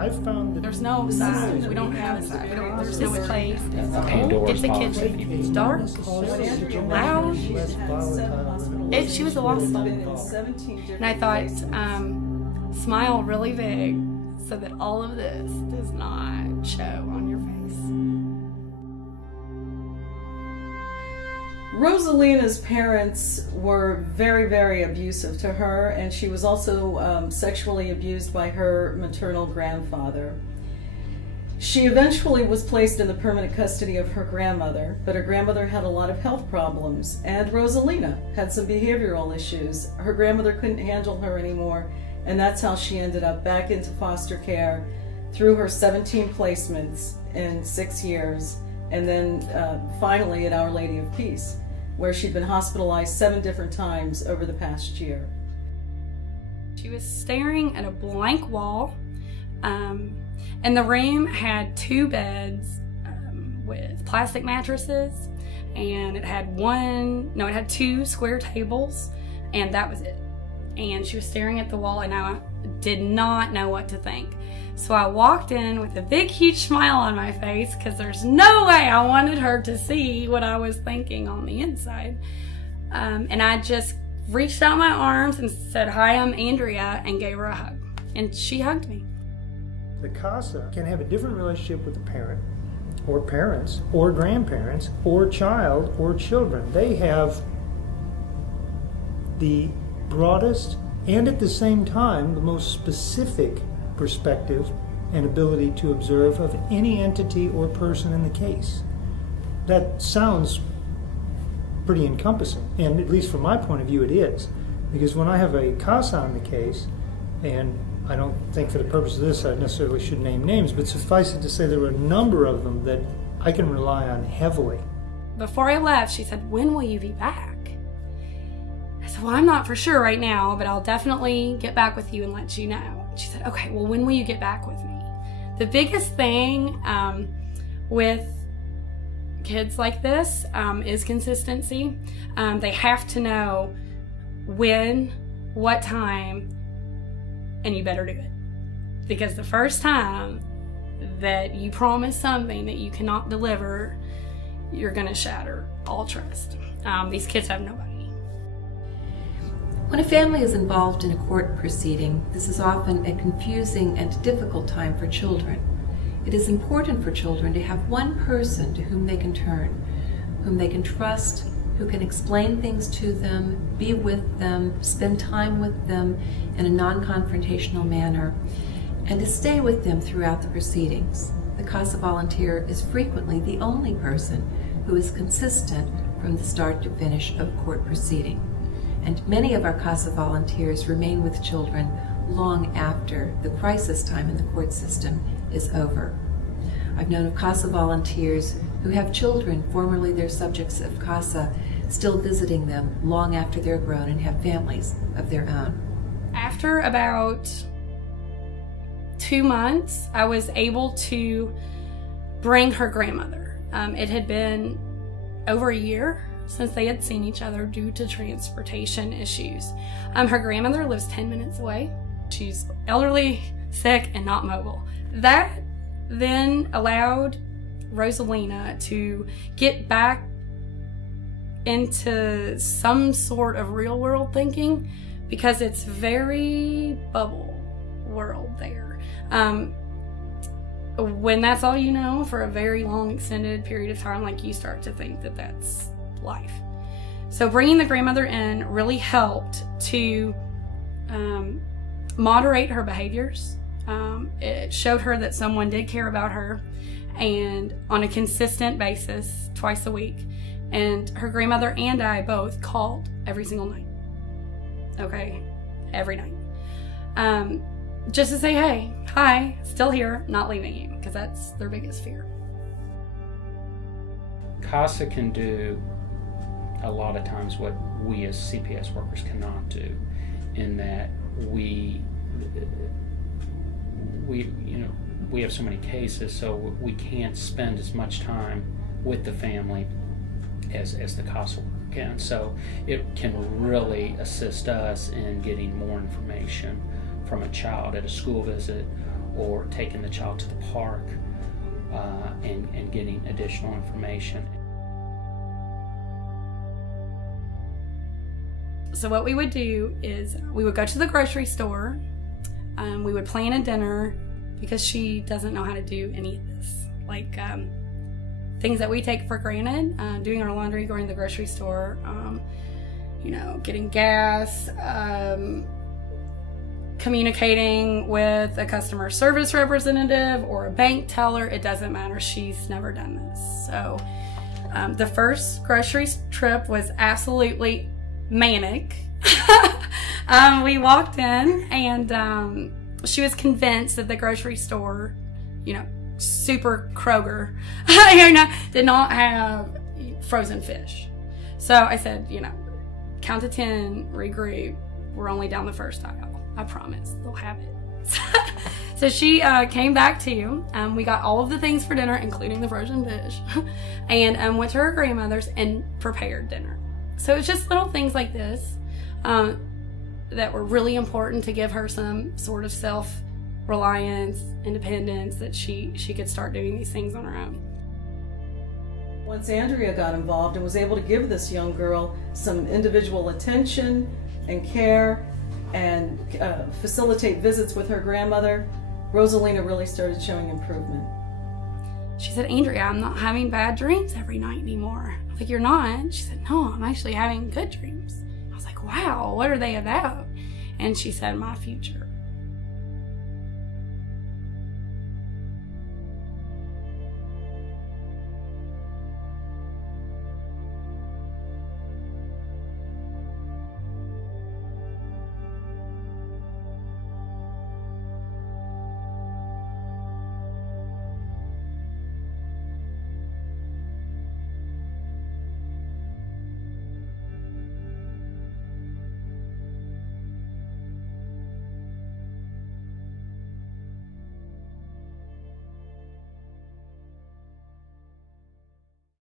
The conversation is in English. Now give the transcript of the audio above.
I've found that There's no side. We don't have a side. There's no place. It's a kitchen. It's dark, loud. She was a lost soul. And I thought, smile really big so that all of this does not show on your face. Rosalina's parents were very, very abusive to her, and she was also sexually abused by her maternal grandfather. She eventually was placed in the permanent custody of her grandmother, but her grandmother had a lot of health problems, and Rosalina had some behavioral issues. Her grandmother couldn't handle her anymore, and that's how she ended up back into foster care through her 17 placements in 6 years, and then finally at Our Lady of Peace, where she'd been hospitalized 7 different times over the past year. She was staring at a blank wall, and the room had 2 beds with plastic mattresses, and it had 2 square tables, and that was it. And she was staring at the wall, and I did not know what to think. So I walked in with a big, huge smile on my face because there's no way I wanted her to see what I was thinking on the inside. And I just reached out my arms and said, "Hi, I'm Andrea," and gave her a hug. And she hugged me. the CASA can have a different relationship with the parent, or parents, or grandparents, or child, or children. They have the broadest and at the same time the most specific perspective and ability to observe of any entity or person in the case. That sounds pretty encompassing, and at least from my point of view it is, because when I have a CASA on the case, and I don't think for the purpose of this I necessarily should name names, but suffice it to say there were a number of them that I can rely on heavily. Before I left, she said, "When will you be back?" I said, "Well, I'm not for sure right now, but I'll definitely get back with you and let you know." She said, "Okay, well, when will you get back with me?" The biggest thing with kids like this is consistency. They have to know when, what time, and you better do it. Because the first time that you promise something that you cannot deliver, you're gonna shatter all trust. These kids have nobody. When a family is involved in a court proceeding, this is often a confusing and difficult time for children. It is important for children to have one person to whom they can turn, whom they can trust, who can explain things to them, be with them, spend time with them in a non-confrontational manner, and to stay with them throughout the proceedings. The CASA volunteer is frequently the only person who is consistent from the start to finish of a court proceeding. And many of our CASA volunteers remain with children long after the crisis time in the court system is over. I've known of CASA volunteers who have children, formerly their subjects of CASA, still visiting them long after they're grown and have families of their own. After about 2 months, I was able to bring her grandmother. It had been over a year since they had seen each other due to transportation issues. Her grandmother lives 10 minutes away. She's elderly, sick, and not mobile. That then allowed Rosalina to get back into some sort of real world thinking, because it's very bubble world there. When that's all you know for a very long extended period of time, like, you start to think that that's life. So bringing the grandmother in really helped to moderate her behaviors. It showed her that someone did care about her, and on a consistent basis, twice a week. And her grandmother and I both called every single night. Okay? Every night. Just to say, hey, hi, still here, not leaving you, because that's their biggest fear. CASA can do a lot of times what we as CPS workers cannot do, in that we have so many cases, so we can't spend as much time with the family as the CASA worker can. So it can really assist us in getting more information from a child at a school visit, or taking the child to the park and getting additional information. So what we would do is we would go to the grocery store. We would plan a dinner because she doesn't know how to do any of this. Like things that we take for granted, doing our laundry, going to the grocery store, you know, getting gas, communicating with a customer service representative or a bank teller. It doesn't matter. She's never done this. So the first grocery trip was absolutely manic. We walked in and she was convinced that the grocery store, you know, super Kroger, you know, did not have frozen fish. So I said, you know, count to 10, regroup. We're only down the first aisle. I promise they'll have it. So she came back too. We got all of the things for dinner, including the frozen fish, and went to her grandmother's and prepared dinner. So it's just little things like this that were really important to give her some sort of self-reliance, independence, that she could start doing these things on her own. Once Andrea got involved and was able to give this young girl some individual attention and care and facilitate visits with her grandmother, Rosalina really started showing improvement. She said, Andrea, I'm not having bad dreams every night anymore. I was like, you're not? She said, no, I'm actually having good dreams. I was like, wow, what are they about? And she said, my future.